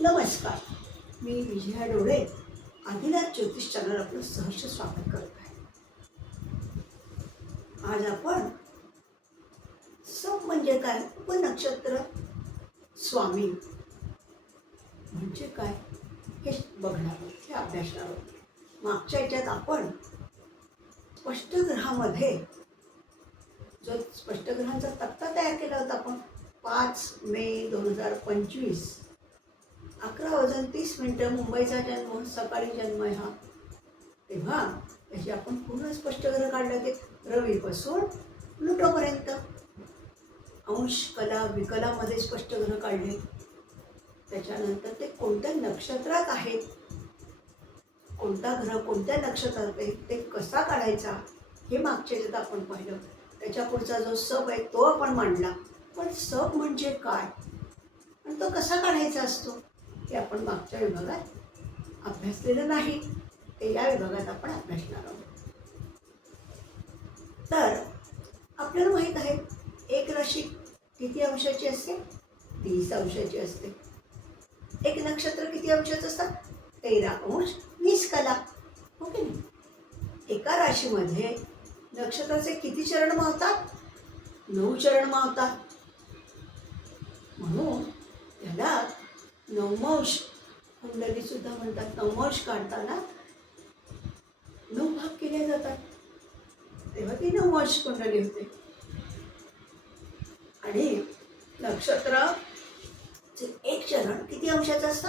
नमस्कार. मी विजया डोळे आदिनाथ ज्योतिष चॅनल आपलं सहर्ष स्वागत करत आहे. आज आपण सम म्हणजे काय? उपनक्षत्र स्वामी म्हणजे काय? हे बघणार आहोत हे अभ्यासणार आहोत. मागच्या याच्यात आपण स्पष्टग्रहामध्ये जो स्पष्टग्रहांचा तक्ता तयार केला होता आपण पाच मे दोन हजार पंचवीस. अकरा वाजून तीस मिनटं मुंबईचा जन्म सकाळी जन्म आहे हा. तेव्हा त्याची आपण पूर्ण स्पष्ट घर काढलं ते रवीपासून प्लुटोपर्यंत अंश कला विकलामध्ये स्पष्ट ग्रह काढले. त्याच्यानंतर ते कोणत्या नक्षत्रात आहेत कोणता ग्रह कोणत्या नक्षत्रात आहे? ते कसा काढायचा? हे मागच्या याच्यात आपण पाहिलं. त्याच्या पुढचा जो सब आहे तो आपण मांडला. पण सब म्हणजे काय? आणि तो कसा काढायचा असतो? ते आपण मागच्या विभागात अभ्यासलेलं नाही. ते या विभागात आपण अभ्यासणार आहोत. तर आपल्याला माहीत आहे एक राशी किती अंशाची असते? तीस अंशाची असते. एक नक्षत्र किती अंशाचं असतात? तेरा अंश वीस कला ओके एका राशीमध्ये नक्षत्राचे किती चरण मावतात? नऊ चरण मावतात. म्हणून त्याला नवमांश कुंडली सुद्धा म्हणतात नवमांश काढताना नऊ भाग केले जातात. तेव्हा ती नवमांश कुंडली होते. आणि नक्षत्र एक चरण किती अंशाचं असतं?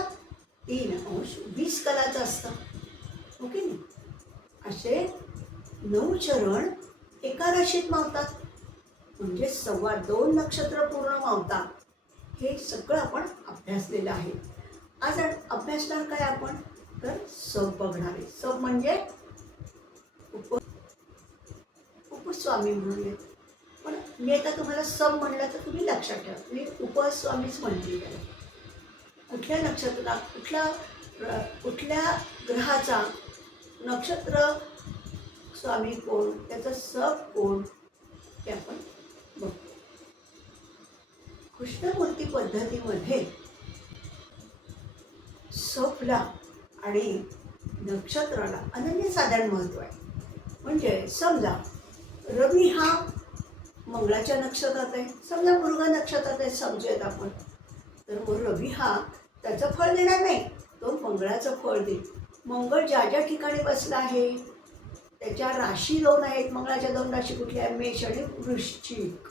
तीन अंश वीस कलाचं असतं. हो ओके ना असे नऊ चरण एका राशीत मावतात. म्हणजे सव्वा दोन नक्षत्र पूर्ण मावतात. हे सगळं आपण अभ्यासलेलं आहे. आज अभ्यासणार काय आपण? तर सब बघणार. आहे सब म्हणजे उप उपस्वामी म्हणूया. पण मी आता तुम्हाला सब म्हणलं तर तुम्ही लक्षात ठेवा. मी उपस्वामीच म्हणते कुठल्या नक्षत्राला कुठल्या कुठल्या ग्रहाचा नक्षत्र स्वामी कोण त्याचा सब कोण ते आपण बघतो. कृष्णमूर्ती पद्धतीमध्ये सफला आणि नक्षत्राला अनन्यसाधारण महत्त्व आहे. म्हणजे समजा रवी हा मंगळाच्या नक्षत्रात आहे समजा मृग नक्षत्रात आहे समजूयात आपण. तर मग रवी हा त्याचं फळ देणार नाही तो मंगळाचं फळ देईल. मंगळ ज्या ज्या ठिकाणी बसला आहे त्याच्या राशी दोन आहेत मंगळाच्या दोन राशी कुठल्या? मेष आणि वृश्चिक.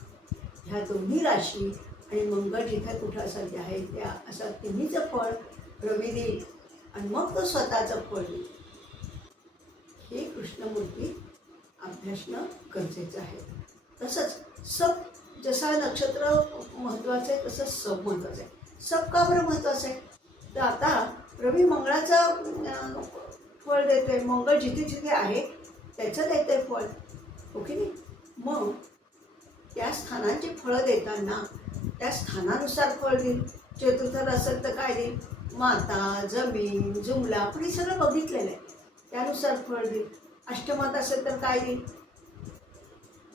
ह्या दोन्ही राशी आणि मंगळ जिथे कुठं सध्या आहे त्या असं तिन्हीचं फळ रवी देईल आणि मग तो स्वतःचं फळ देईल हे कृष्णमूर्ती अभ्यासणं गरजेचं आहे. तसंच सब जसा नक्षत्र महत्त्वाचं आहे तसंच सब महत्त्वाचं आहे. सब का बरं महत्त्वाचं आहे? तर आता रवी मंगळाचं फळ देते मंगळ जिथे जिथे आहे त्याचं देते फळ. हो ओके नाही? मग त्या स्थानांची फळं देताना त्या स्थानानुसार फळ देईल चतुर्थात असेल तर काय देईल माता जमीन जुमला आपण हे सगळं बघितलेलं आहे. त्यानुसार फळ देईल अष्टमात असेल तर काय देईल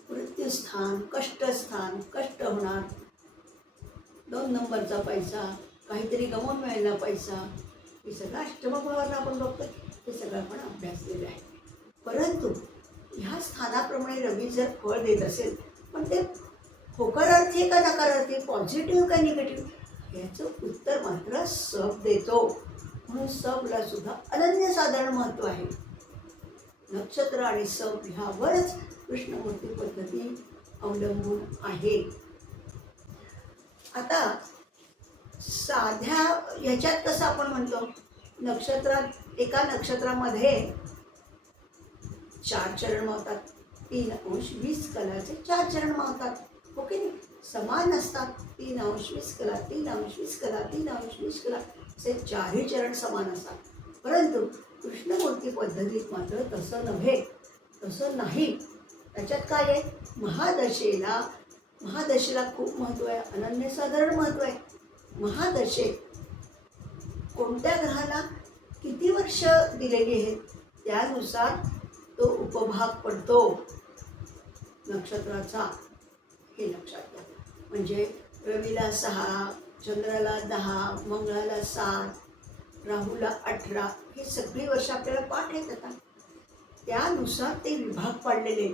मृत्यूस्थान कष्टस्थान कष्ट होणार. दोन नंबरचा पैसा काहीतरी गमवून मिळाला पैसा. हे सगळं अष्टमभावानं आपण बघतो हे सगळं आपण अभ्यासलेलं आहे. परंतु ह्या स्थानाप्रमाणे रवी जर फळ देत असेल पण ते होकार अर्थी का नकारार्थी पॉझिटिव्ह का निगेटिव्ह याचं उत्तर मात्र सब देतो. म्हणून सबला सुद्धा अनन्यसाधारण महत्त्व आहे. नक्षत्र आणि सब ह्यावरच कृष्णमूर्ती पद्धती अवलंबून आहे. आता साध्या ह्याच्यात कसं आपण म्हणतो? नक्षत्रात एका नक्षत्रामध्ये चार चरण मावतात. तीन अंश वीस कलाचे चार चरण मावतात. ओके? समान असतात. तीन अंश वीस कला तीन अंश वीस तीन अंश वीस असे चारही चरण समान असतात. परंतु कृष्णमूर्ती पद्धतीत मात्र तसं नव्हे. तसं नाही. त्याच्यात काय आहे? महादशेला महादशेला खूप महत्त्व आहे. अनन्यसाधारण महत्त्व आहे. महादशे कोणत्या ग्रहाला किती वर्ष दिलेली आहेत? त्यानुसार तो उपभाग पडतो. नक्षत्राचा. हे लक्षात घ्या. म्हणजे रवीला सहा चंद्राला दहा मंगळाला सात राहूला अठरा हे सगळी वर्ष आपल्याला पाठ आहेत आता. त्यानुसार ते विभाग पाडलेले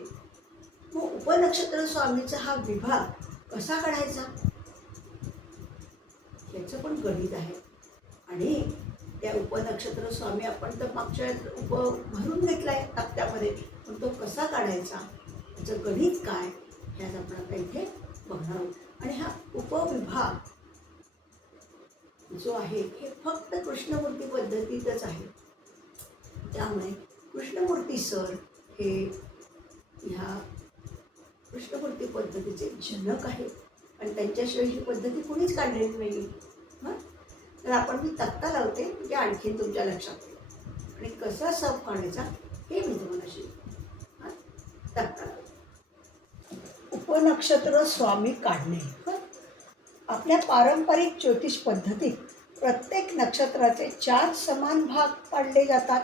मग उपनक्षत्र स्वामीचा हा विभाग कसा काढायचा? याचं पण गणित आहे. आणि त्या उपनक्षत्र स्वामी आपण तर मागच्या वेळेस उप भरून घेतलाय तक्त्यामध्ये पण तो कसा काढायचा? त्याचं गणित काय? हे आज आपण आता इथे बघणार आहोत. आणि हा उपविभाग जो आहे हे फक्त कृष्णमूर्ती पद्धतीतच आहे. त्यामुळे कृष्णमूर्ती सर हे ह्या कृष्णमूर्ती पद्धतीचे जनक आहेत आणि त्यांच्याशिवाय ही पद्धती कुणीच काढलेली नाही हां? तर आपण मी तक्ता लावते म्हणजे आणखीन तुमच्या लक्षात येईल. आणि कसा सब काढायचा हे मी तुम्हाला शिकतो हां? तक्ता. उपनक्षत्र स्वामी काढणे. आपल्या पारंपरिक ज्योतिष पद्धतीत प्रत्येक नक्षत्राचे चार समान भाग पाडले जातात.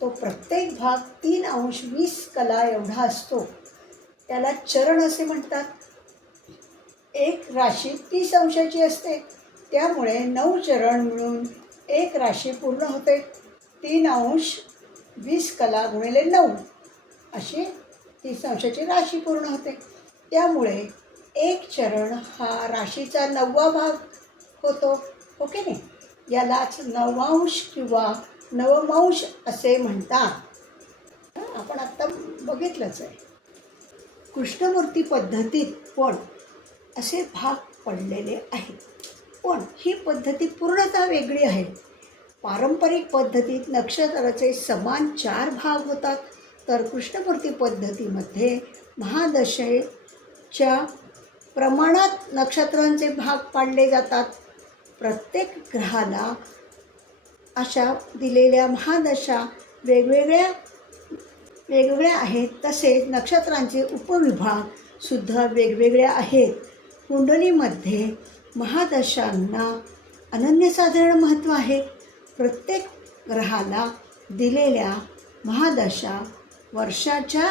तो प्रत्येक भाग तीन अंश वीस कला एवढा असतो. त्याला चरण असे म्हणतात. एक राशी तीस अंशाची असते. त्यामुळे नऊ चरण मिळून एक राशी पूर्ण होते. तीन अंश वीस कला गुणिले नऊ अशी तीस अंशाची राशी पूर्ण होते. त्यामुळे एक चरण हा राशीचा नववा भाग होतो हो ओके नाही? यालाच नवांश किंवा नवमांश असे म्हणतात. आपण आत्ता बघितलंच आहे. कृष्णमूर्ती पद्धतीत पण असे भाग पडलेले आहेत. पण ही पद्धती पूर्णतः वेगळी आहे. पारंपरिक पद्धतीत नक्षत्राचे समान चार भाग होतात. तर कृष्णमूर्ती पद्धतीमध्ये महादशे च्या प्रमाणात नक्षत्रांचे भाग पाडले जातात. प्रत्येक ग्रहाला अशा दिलेल्या महादशा वेगवेगळ्या वेगवेगळ्या आहेत. तसेच नक्षत्रांचे उपविभाग सुद्धा वेगवेगळे आहेत. कुंडलीमध्ये महादशांना अनन्यसाधारण महत्त्व आहे. प्रत्येक ग्रहाला दिलेल्या महादशा वर्षाच्या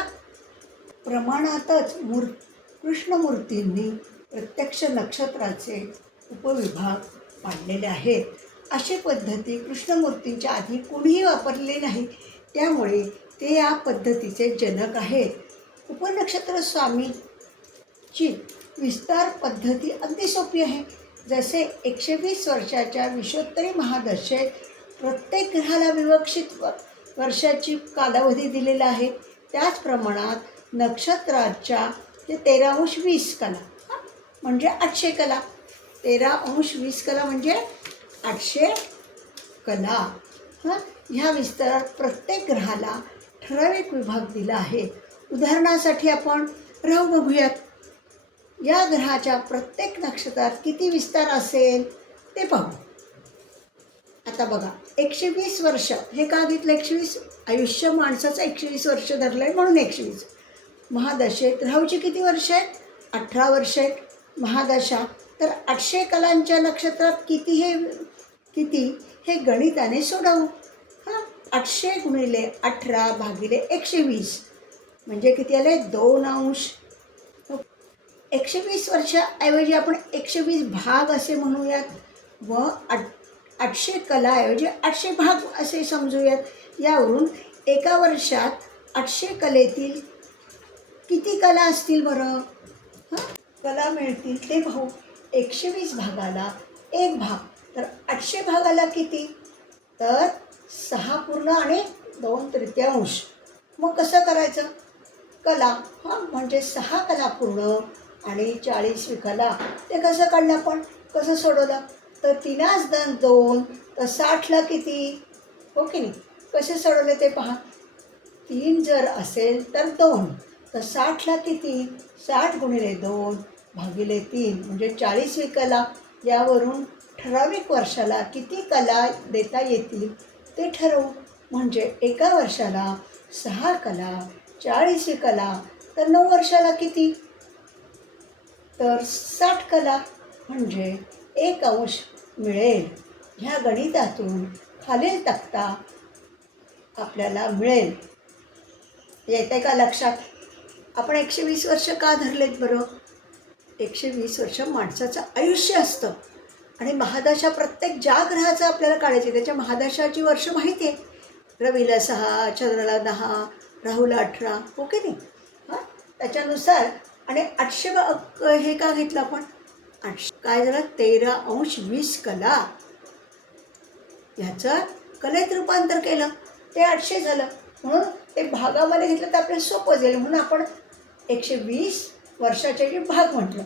प्रमाणातच मूर कृष्णमूर्तींनी प्रत्यक्ष नक्षत्राचे उपविभाग पाडलेले आहेत. अशी पद्धती कृष्णमूर्तींच्या आधी कुणीही वापरली नाही. त्यामुळे ते या पद्धतीचे जनक आहेत. उपनक्षत्र स्वामीची विस्तार पद्धती अगदी सोपी आहे. जसे एकशे वीस वर्षाच्या विश्वोत्तरी महादशेत प्रत्येक ग्रहाला विवक्षित व- वर्षाची कालावधी दिलेला आहे. त्याच प्रमाणात नक्षत्राच्या ते तेरा अंश वीस कला. हां? म्हणजे आठशे कला. तेरा अंश वीस कला म्हणजे आठशे कला. हां? ह्या विस्तारात प्रत्येक ग्रहाला ठराविक विभाग दिला आहे. उदाहरणासाठी आपण राहू बघूयात. या ग्रहाच्या प्रत्येक नक्षत्रात किती विस्तार असेल ते पाहू. आता बघा एकशे वीस वर्ष. हे का घेतलं एकशे वीस? आयुष्य माणसाचं एकशे वीस वर्ष धरलं आहे म्हणून एकशे वीस. महादशेत राहूची किती वर्ष आहेत? अठरा वर्ष आहेत. महादशा. तर आठशे कलांच्या नक्षत्रात किती हे किती हे गणिताने सोडवू? हां आठशे गुणिले अठरा भागिले एकशे वीस. म्हणजे किती आले? दोन अंश. एकशे वीस वर्षाऐवजी आपण एकशे वीस भाग असे म्हणूयात व आठ आठशे कलाऐवजी आठशे भाग असे समजूयात. यावरून एका वर्षात आठशे कलेतील किती कला असतील बरं? हां? कला मिळतील. ते भाऊ एकशे वीस भागाला एक भाग. तर आठशे भागाला किती? तर सहा पूर्ण आणि दोन तृतीयांश. मग कसं करायचं? कला हां? म्हणजे सहा कला पूर्ण आणि चाळीस कला ते कसं काढलं आपण? कसं सोडवलं? तर तिनाच दन दोन तर साठला किती? हो की नाही? कसे सोडवले ते पहा. तीन जर असेल तर दोन. तर साठला किती साठ गुणिले दोन भागिले तीन म्हणजे चाळीसवी कला यावरून ठराविक वर्षाला किती कला देता येतील ते ठरवू. म्हणजे एका वर्षाला सहा कला चाळीसवी कला तर नऊ वर्षाला किती? तर साठ कला म्हणजे एक अंश मिळेल. ह्या गणितातून खालील तक्ता आपल्याला मिळेल. येते का लक्षात? आपण एकशे वीस वर्ष का धरलेत बरं? एकशे वीस वर्ष माणसाचं आयुष्य असतं. आणि महादशा प्रत्येक ज्या ग्रहाचं आपल्याला काढायची त्याच्या महादशाची वर्ष माहिती आहे. रवीला सहा चंद्राला दहा राहूला अठरा हो ओके नाही? हां? त्याच्यानुसार आणि आठशे हे का घेतलं आपण? आठशे काय झालं? तेरा अंश वीस कला. ह्याचं कलेत रूपांतर केलं. ते आठशे झालं. म्हणून ते भागामध्ये घेतलं तर आपल्याला सोपं जाईल. म्हणून आपण एकशे वीस वर्षाचे जे भाग म्हटलं.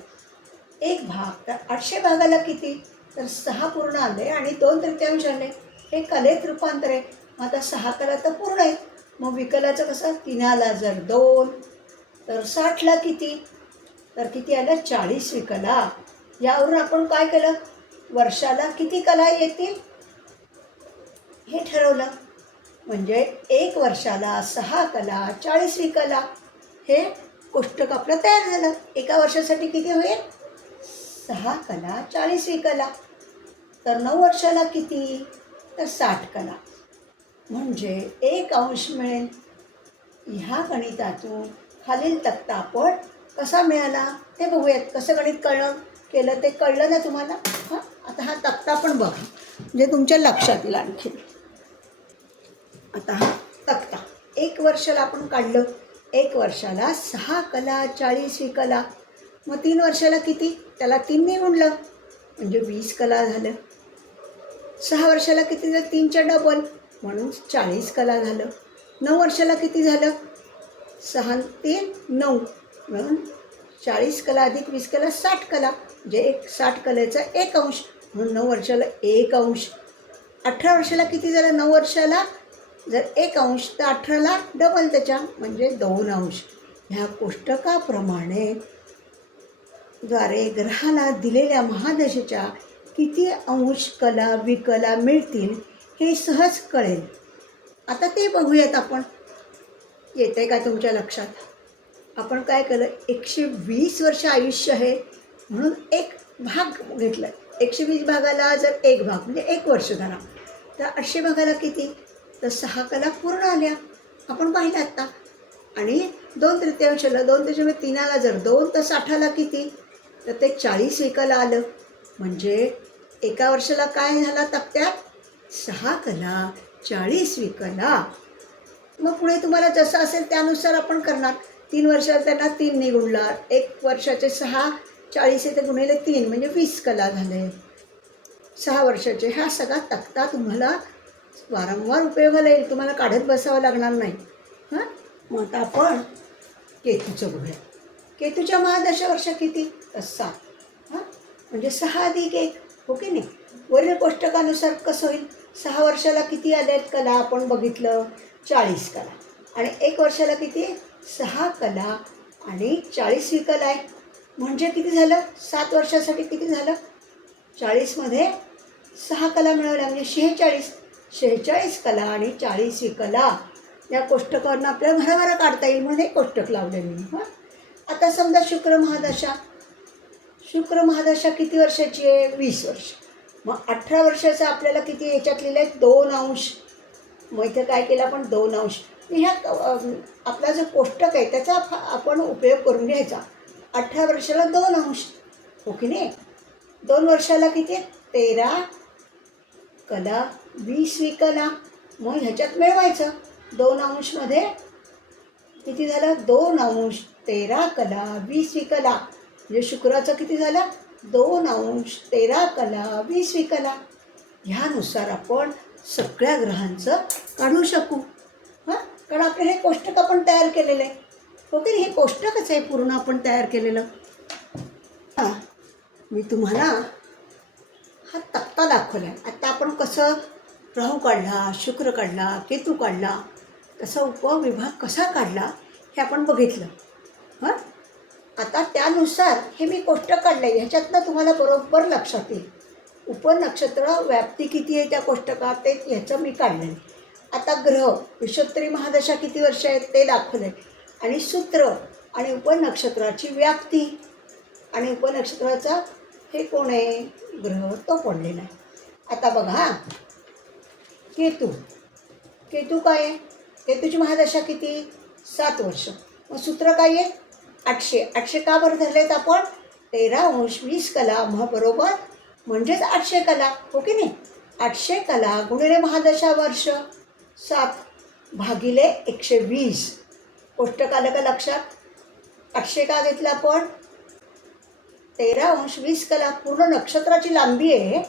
एक भाग तर आठशे भागाला किती? तर सहा पूर्ण आले आणि दोन तृतीयांश आले. हे कलेत रूपांतर आहे. मग आता सहा कला तर पूर्ण आहेत. मग विकलाचं कसं? तिनाला जर दोन तर साठला किती? तर किती आलं? चाळीस विकला. यावरून आपण काय केलं? वर्षाला किती कला येतील? हे ठरवलं. म्हणजे एक वर्षाला सहा कला चाळीसवी कला हे कोष्टक आपलं तयार झालं. एका वर्षासाठी किती होईल? सहा कला चाळीसवी कला. तर नऊ वर्षाला किती? तर साठ कला. म्हणजे एक अंश मिळेल. ह्या गणितातून खालील तक्ता आपण कसा मिळाला? ते बघूयात. कसं गणित कळलं? केलं ते कळलं ना तुम्हाला? हां? आता हा तक्ता पण बघा. म्हणजे तुमच्या लक्षात येईल आणखी. आता हा तक्ता. एक वर्षाला आपण काढलं. एक वर्षाला सहा कला चाळीसवी कला. मग तीन वर्षाला किती? त्याला तीनने गुणलं. म्हणजे वीस कला झालं. सहा वर्षाला किती झालं? तीनच्या डबल. म्हणून चाळीस कला झालं. नऊ वर्षाला किती झालं? सहा तीन नऊ. म्हणून चाळीस कला अधिक वीस कला साठ कला. म्हणजे एक साठ कलेचा एक अंश. म्हणून नऊ वर्षाला एक अंश. अठरा वर्षाला किती झालं? नऊ वर्षाला जर एक अंश तर अठराला डबल त्याच्या म्हणजे दोन अंश. ह्या कोष्टकाप्रमाणे द्वारे ग्रहाला दिलेल्या महादशेच्या किती अंश कला विकला मिळतील हे सहज कळेल. आता ते बघूयात आपण. येते का तुमच्या लक्षात? आपण काय केलं? एकशे वीस वर्ष आयुष्य आहे म्हणून एक भाग घेतला एकशे वीस भागाला जर एक भाग म्हणजे एक वर्ष धरा तर आठशे भागाला किती? तर सहा कला पूर्ण आल्या. आपण पाहिलं आत्ता आणि दोन तृतीयांशाला दोन तृतीयांश तीनाला जर दोन तर साठाला किती तर ते चाळीस विकाला आलं. म्हणजे एका वर्षाला काय झाला तक्त्यात? सहा कला चाळीस विकला. मग पुढे तुम्हाला जसं असेल त्यानुसार आपण करणार. तीन वर्षाला त्यांना तीन निगुणला एक वर्षाचे सहा चाळीस येथे गुणिले तीन म्हणजे वीस कला झाले. सहा वर्षाचे हा सगळा तक्ता तुम्हाला वारंवार उपयोगाला येईल तुम्हाला काढत बसावं लागणार नाही. हां? मग आता आपण केतूचं बघूया. केतूच्या महादशा वर्ष किती? सात हां? म्हणजे सहा अधिक एक. हो की नाही? वरील कोष्टकानुसार कसं होईल? सहा वर्षाला किती आल्या आहेत कला? आपण बघितलं. चाळीस कला. आणि एक वर्षाला किती? सहा कला. आणि चाळीसवी कला आहे. म्हणजे किती झालं? सात वर्षासाठी किती झालं? चाळीसमध्ये सहा कला मिळवल्या. म्हणजे शेहेचाळीस. शेहेचाळीस कला आणि चाळीस ही कला या कोष्टकावरनं आपल्याला घराघरा काढता येईल म्हणून हे कोष्टक लावले मी. हां? आता समजा शुक्र महादशा. शुक्र महादशा किती वर्षाची आहे? वीस वर्ष. मग अठरा वर्षाचं आपल्याला किती याच्यात लिहिलं आहे? दोन अंश. मग इथं काय केलं आपण? दोन अंश. ह्या आपला जो कोष्टक आहे त्याचा फा- आपण उपयोग करून घ्यायचा. अठरा वर्षाला दोन अंश. हो की नाही? दोन वर्षाला किती? तेरा कला. वीस विकला. मग ह्याच्यात मिळवायचं. दोन अंशमध्ये किती झालं? दोन अंश तेरा कला. वीस विकला. म्हणजे शुक्राचं किती झालं? दोन अंश तेरा कला वीस विकला. ह्यानुसार आपण सगळ्या ग्रहांचं काढू शकू. हां? कारण आपलं हे कोष्टक आपण तयार केलेलं. आहे ओके हे कोष्टकच आहे पूर्ण आपण तयार केलेलं. हां. मी तुम्हाला हा तक्ता दाखवला आहे आता आपण कसं राहू काढला शुक्र काढला केतू काढला तसा उपविभाग कसा काढला हे आपण बघितलं. हां? आता त्यानुसार हे मी कोष्ट काढलं आहे ह्याच्यातनं तुम्हाला बरोबर लक्षात येईल. उपनक्षत्र व्याप्ती किती आहे त्या कोष्टकात? ते ह्याचं मी काढलं आहे आता ग्रह विषोत्तरी महादशा किती वर्ष आहेत ते दाखवलं आहे आणि सूत्र आणि उपनक्षत्राची व्याप्ती. आणि उपनक्षत्राचा हे कोण आहे? ग्रह तो पडलेला आहे. आता बघा केतू. केतू काय आहे? केतूची महादशा किती? सात वर्ष. मग सूत्र काय आहे? आठशे. आठशे का बरं धरलेत आपण? तेरा अंश वीस कला मग बरोबर म्हणजेच आठशे कला. हो की नाही? आठशे कला गुणिले महादशा वर्ष. सात भागिले एकशे वीस. कोष्टक का लक्षात? आठशे का घेतलं आपण? तेरा अंश वीस कला. पूर्ण नक्षत्राची लांबी आहे.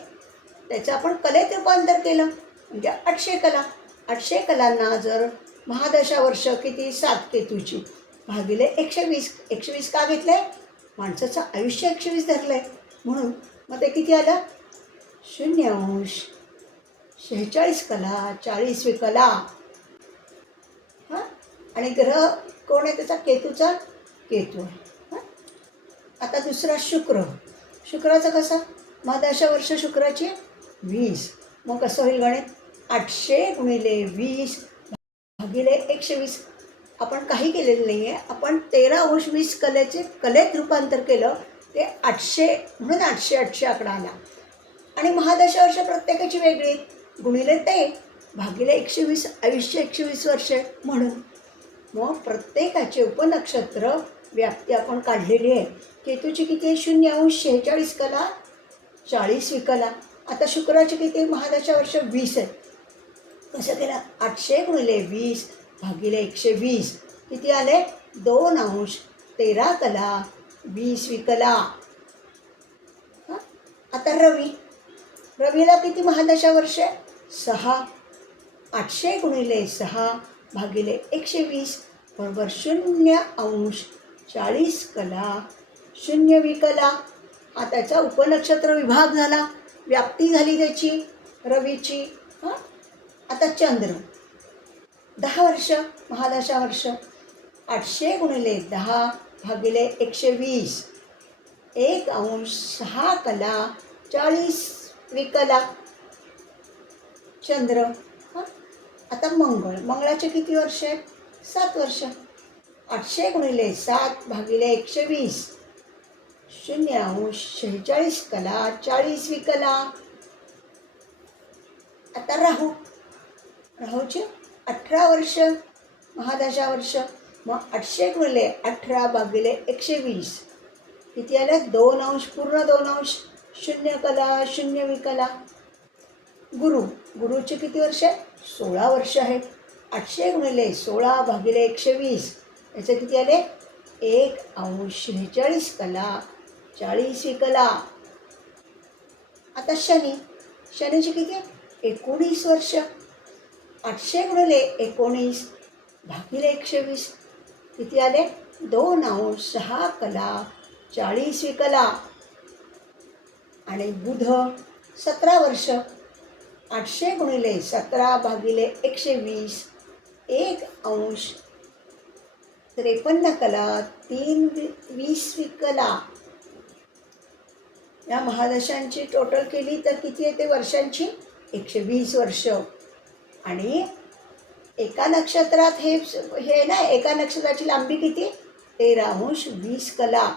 त्याचं आपण कलेत रूपांतर केलं. म्हणजे आठशे कला. आठशे कलांना जर महादशा वर्ष किती सात केतूची भागिले एकशे वीस एकशे वीस का घेतले माणसाचं आयुष्य एकशे वीस धरलं आहे म्हणून मग ते किती आलं? शून्य अंश. शेहेचाळीस कला चाळीसवी कला हां? आणि ग्रह कोण आहे त्याचा? केतूचा? केतू आहे. हां? आता दुसरा शुक्र. शुक्राचा कसा? महादशा वर्ष शुक्राची वीस. मग कसं होईल गणित? आठशे गुणिले वीस भागिले एकशे वीस. आपण काही केलेलं नाही आहे आपण तेरा अंश वीस कलेचे कलेत रूपांतर केलं ते आठशे म्हणून आठशे आठशे आकडा आला. आणि महादशा वर्ष प्रत्येकाची वेगळी. गुणिले ते भागिले एकशे वीस आयुष्य एकशे वीस वर्षे म्हणून. मग प्रत्येकाचे उपनक्षत्र व्याप्ती आपण काढलेली आहे. केतूची किती आहे? शून्य अंश शेहेचाळीस कला चाळीस कला. आता शुक्राची किती महादशा वर्ष वीस आहे. कसं केलं आठशे गुणिले वीस भागिले एकशे वीस. किती आले? दोन अंश. तेरा कला वीस विकला. आता रवी. रवीला किती महादशा वर्ष? आहे सहा. आठशे गुणिले सहा भागिले एकशे वीस. बरोबर शून्य अंश. चाळीस कला. शून्य विकला. हा त्याचा उपनक्षत्र विभाग झाला. व्याप्ती झाली त्याची रवीची. हां? आता चंद्र. दहा वर्ष महादशा वर्ष. आठशे गुणिले दहा भागिले एकशे वीस. एक अंश सहा कला चाळीस विकला. चंद्र हां? आता मंगळ. मंगळाचे किती वर्ष आहेत? सात वर्ष. आठशे गुणिले सात भागिले एकशे वीस. शून्य अंश शेहेचाळीस कला चाळीस विकला. आता राहू. राहूचे अठरा वर्ष महादशा वर्ष मग आठशे गुणले अठरा भागिले एकशे वीस. किती आले दोन अंश पूर्ण दोन अंश. शून्य कला शून्य विकला. गुरु. गुरुचे किती वर्ष आहे? सोळा वर्ष आहे. आठशे गुणिले सोळा भागिले एकशे वीस. याचं किती आले? एक अंश शेहेचाळीस कला. चाळीस विकला. आता शनी. शनीचे किती? एकोणीस वर्ष. आठशे गुणले एकोणीस भागिले एकशे वीस. किती आले? दोन अंश सहा कला चाळीस कला आणि बुध सतरा वर्ष. आठशे गुणिले सतरा भागिले एकशे वीस एक अंश. त्रेपन्न कला तीन वीसवी कला या महादशांची टोटल केली तर किती येते वर्षांची? एकशे वीस वर्ष. आणि एका नक्षत्रात हे हे ना एका नक्षत्राची लांबी किती? तेरा अंश वीस कला.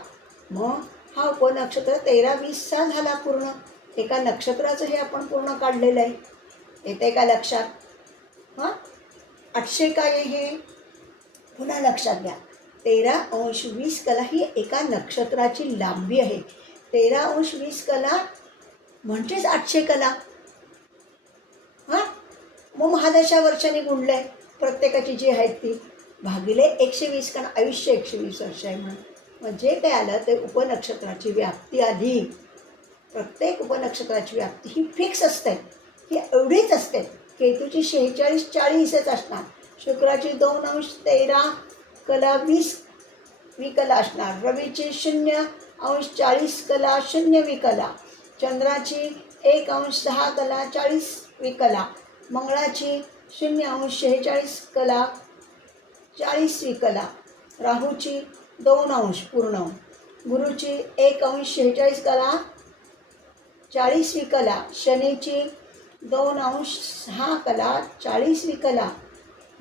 मग हा उपनक्षत्र तेरा वीसचा झाला पूर्ण. एका नक्षत्राचं हे आपण पूर्ण काढलेलं आहे. येते का लक्षात. हां? आठशे काय आहे हे? पुन्हा लक्षात घ्या. तेरा अंश वीस कला ही एका नक्षत्राची लांबी आहे. तेरा अंश वीस कला म्हणजेच आठशे कला. मग महादशा वर्षाने गुणलं आहे प्रत्येकाची जी आहेत ती भागिले एकशे वीस कारण आयुष्य एकशे वीस वर्ष आहे म्हणून. मग जे काय आलं ते उपनक्षत्राची व्याप्ती आधी प्रत्येक उपनक्षत्राची व्याप्ती ही फिक्स असते. ही एवढीच असते. केतूची शेहेचाळीस चाळीसच असणार. शुक्राची दोन अंश तेरा कला वीस विकला असणार. रवीची शून्य अंश चाळीस कला शून्य विकला. चंद्राची एक अंश सहा कला चाळीस विकला. मंगळाची शून्य अंश शेहेचाळीस कला चाळीसवी कला राहूची दोन अंश पूर्ण गुरुची एक अंश शेहेचाळीस कला चाळीसवी कला शनीची दोन अंश सहा कला चाळीसवी कला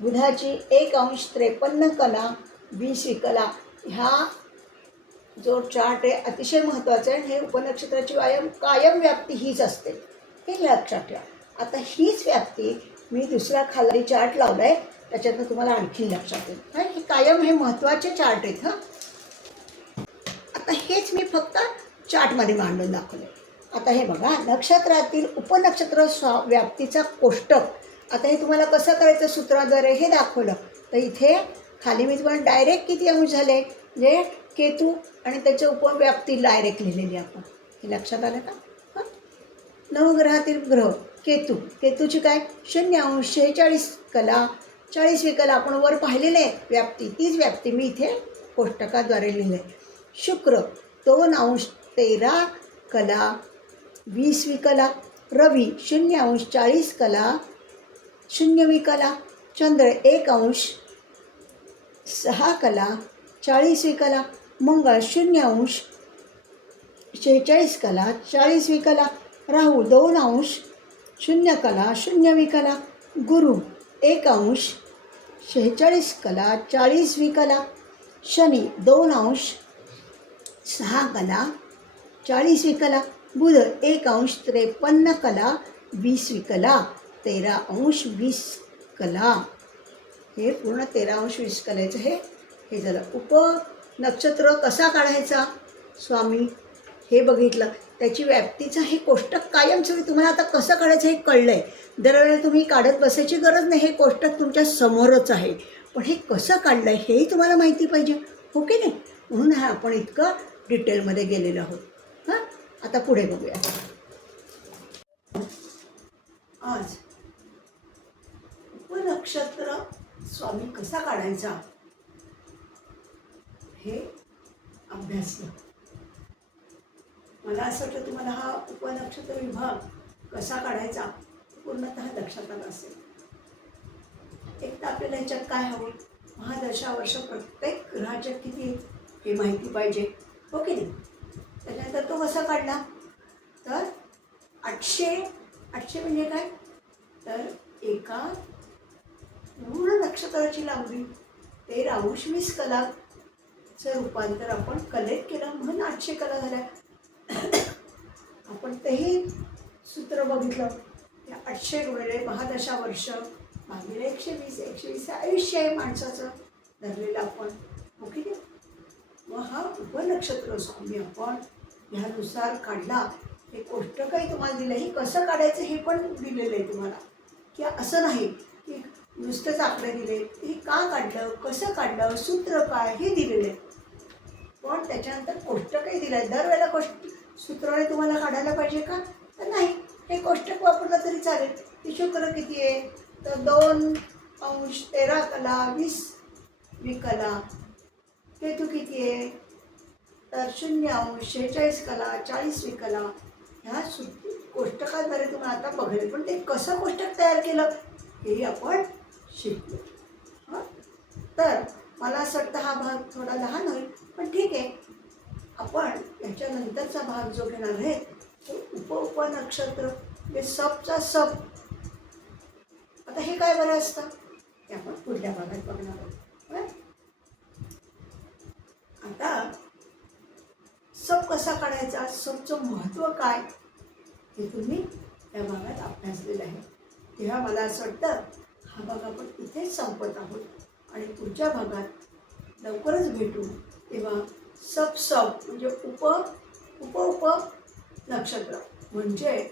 बुधाची एक अंश त्रेपन्न कला वीसवी कला. ह्या जो चार्ट आहे अतिशय महत्त्वाचा आहे हे उपनक्षत्राची कायम कायम व्याप्ती हीच असते. हे लक्षात ठेवा. आता हीच व्याप्ती मी दुसरा खाली चार्ट लावला आहे त्याच्यातनं तुम्हाला आणखी लक्षात येईल. हां हे कायम हे महत्त्वाचे चार्ट आहेत हां? आता हेच मी फक्त चार्टमध्ये मांडून दाखवले आता हे बघा नक्षत्रातील उपनक्षत्र स्वा व्याप्तीचा कोष्टक आता हे तुम्हाला कसं करायचं सूत्राद्वारे हे दाखवलं? तर इथे खाली मी तुम्हाला डायरेक्ट किती अंश झाले? म्हणजे केतू आणि त्याच्या उपव्याप्ती डायरेक्ट लिहिलेली आपण. हे लक्षात आलं का? हां? नवग्रहातील ग्रह. केतू. केतूची काय? शून्य अंश शेहेचाळीस कला चाळीसवी कला आपण वर पाहिलेले आहे व्याप्ती. तीच व्याप्ती मी इथे कोष्टकाद्वारे लिहिले शुक्र दोन अंश तेरा कला वीसवी कला. रवी शून्य अंश चाळीस कला. शून्यवी कला. चंद्र एक अंश सहा कला. चाळीसवी कला. मंगळ शून्य अंश शेहेचाळीस कला. चाळीसवी कला. राहू दोन अंश शून्य कला शून्य विकला गुरु एक अंश शेहेचाळीस कला चाळीस विकला शनी दोन अंश सहा कला चाळीस विकला बुध एक अंश त्रेपन्न कला वीस विकला तेरा अंश वीस कला हे पूर्ण तेरा अंश वीस कलेचं हे हे झालं उप नक्षत्र कसा काढायचा? स्वामी हे बघितलं. त्याची व्याप्तीचं हे कोष्टक कायमस्वरूपी तुम्हाला आता कसं काढायचं हे कळलं आहे दरवेळेला तुम्ही काढत बसायची गरज नाही. हे कोष्टक तुमच्या समोरच आहे. पण हे कसं काढलं आहे हेही तुम्हाला माहिती पाहिजे. हो की नाही? म्हणून हा आपण इतकं डिटेलमध्ये गेलेलो आहोत. हां? आता पुढे बघूया. आज उपनक्षत्र स्वामी कसा काढायचा? हे अभ्यासलं. मला असं वाटतं तुम्हाला हा उपनक्षत्र विभाग कसा काढायचा? पूर्णतः लक्षात आला असेल. एक तर आपल्याला ह्याच्यात काय हवं? महादशा वर्ष प्रत्येक ग्रहाच्या किती हे माहिती पाहिजे. हो की नाही? त्याच्यानंतर तो कसा काढला? तर आठशे आठशे म्हणजे काय? तर एका पूर्ण नक्षत्राची लांबी ते राऊश वीस कलाचं रूपांतर आपण कलेक्ट केलं म्हणून आठशे कला झाल्या. पण तेही सूत्र बघितलं. त्या आठशे गुणिले महादशा वर्ष भागिले एकशे वीस एकशे वीस आयुष्य आहे माणसाचं. धरलेलं आपण. हो ओके मग हा उपनक्षत्र स्वामी आपण ह्यानुसार काढला. हे कोष्टकही तुम्हाला दिलं हे कसं काढायचं हे पण दिलेलं आहे तुम्हाला. की असं नाही की नुसतंच आकडे दिले. हे का काढलं? कसं काढलं? सूत्र काय? हे दिलेलं आहे. पण त्याच्यानंतर कोष्टकही दिलं आहे दरवेळेला कोष्ट सूत्राने तुम्हाला काढायला पाहिजे का? तर नाही. हे कोष्टक वापरलं तरी चालेल. ती शुक्र किती आहे? तर दोन अंश तेरा कला वीस विकला. केतू किती आहे? तर शून्य अंश शेहेचाळीस कला चाळीस कला ह्या सु कोष्टकाद्वारे तुम्हाला आता बघेल पण ते कसं कोष्टक तयार केलं हेही आपण शिकलो. हं? तर मला असं वाटतं हा भाग थोडा लहान होईल पण ठीक आहे. आपण याच्यानंतरचा भाग जो घेणार आहे तो उप उपनक्षत्र म्हणजे सबचा सब आता हे काय बरं असतं? ते आपण पुढल्या भागात बघणार आहोत. आता सब कसा काढायचा? सबचं महत्त्व काय? हे तुम्ही या भागात अभ्यासलेलं आहे. तेव्हा मला असं वाटतं हा भाग आपण इथेच संपत आहोत आणि पुढच्या भागात लवकरच भेटू. तेव्हा सब सब म्हणजे उप उप उप नक्षत्र. म्हणजे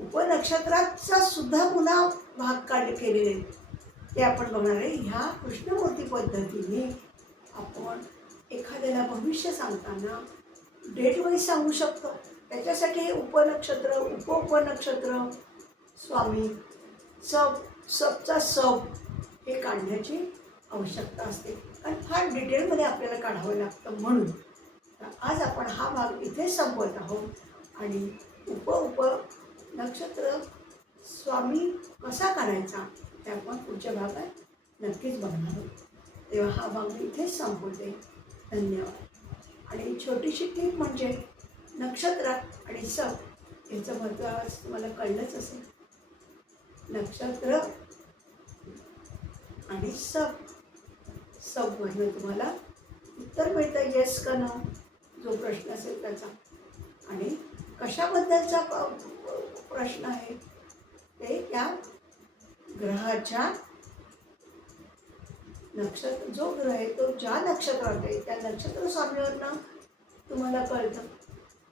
उपनक्षत्राचा सुद्धा पुन्हा भाग काढ केलेले. ते आपण बघणार आहे. ह्या कृष्णमूर्ती पद्धतीने आपण एखाद्याला भविष्य सांगताना डेट वाईज सांगू शकतो. त्याच्यासाठी हे उपनक्षत्र उप उपनक्षत्र स्वामी सब सबचा सब हे काढण्याची आवश्यकता असते. आणि फार डिटेलमध्ये आपल्याला काढावं लागतं म्हणून. आज आपण हा भाग इथेच संपवत आहोत. आणि उप उप नक्षत्र स्वामी कसा काढायचा ते आपण पुढच्या भागात नक्कीच बघणार आहोत. तेव्हा हा भाग मी इथेच संपवते. धन्यवाद. आणि छोटीशी टीप म्हणजे नक्षत्र आणि सप याचं महत्त्व आज तुम्हाला कळलंच असेल. नक्षत्र आणि सप सबमधनं तुम्हाला उत्तर मिळतं येस का न जो प्रश्न असेल त्याचा. आणि कशाबद्दलचा प्रश्न आहे ते त्या ग्रहाच्या नक्षत्र जो ग्रह आहे तो ज्या नक्षत्रात आहे त्या नक्षत्र स्वामीवरनं तुम्हाला कळतं.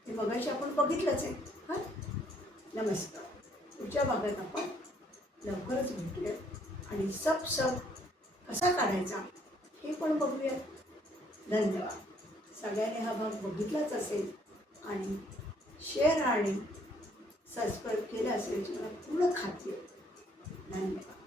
हे बघायची आपण बघितलंच आहे. हां? नमस्कार. पुढच्या भागात आपण लवकरच भेटूया. आणि सब सब कसा काढायचा? हे पण बघूया. धन्यवाद. सगळ्यांनी हा भाग बघितलाच असेल आणि शेअर आणि सबस्क्राईब केलं असेल याची मला पूर्ण खात्री धन्यवाद.